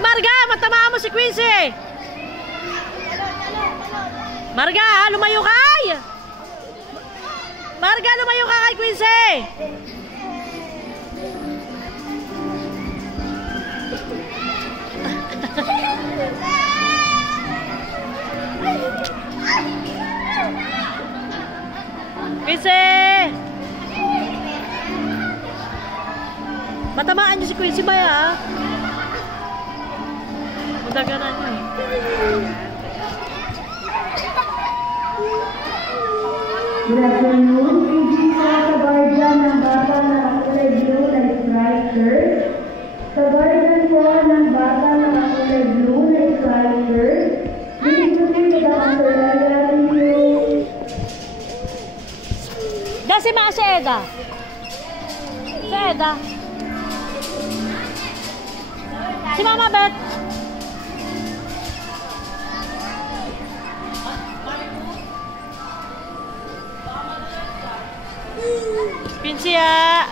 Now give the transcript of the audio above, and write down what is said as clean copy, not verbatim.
Marga, matamaan mo si Quincy. Marga, lumayo ka ay! Marga, lumayo ka kay Quincy. Quincy! Matamaan niyo si Quincy ba ya? Madaganan niyo. Good afternoon. Greetings sa guardian ng bata na kulay blue na striker. Sa guardian po ng bata na kulay blue na striker. Please proceed with the answer. Thank you. Si Maa si Eda. Si Eda. Si Mama Beth. Quincy ya.